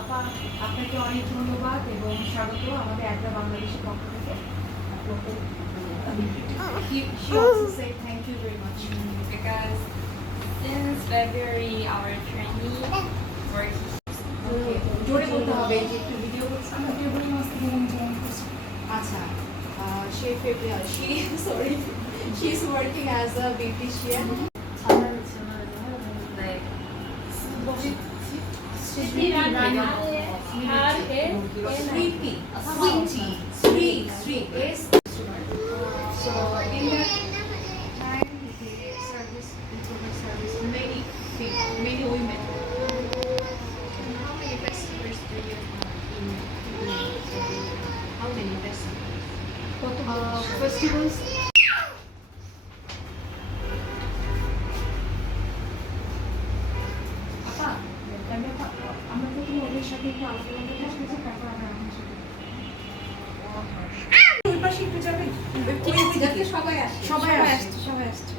আপা আপনাকে অনেক ধন্যবাদ এবং স্বাগত আমাদের একটা বাংলাদেশের পক্ষ থেকে আপনাকে she also said thank you very much Because since February, our trainee work. ওকে জোরে বলতে হবে যে একটু ভিডিও করছি আমরা ফেব্রুয়ারি মাস থেকে জয়েন করছি। আচ্ছা সে ফেব্রুয়ারি she is working as a beautician Like, Sweetie. So in that time he service many people, many women. How many festivals do you have in how many festivals? Festivals. আপা আমরা প্রথমে ওদের সাথে একটু আলোচনা করতে তারপর আমরা আমার সাথে ওই পাশে একটু যাবেন সবাই আসছে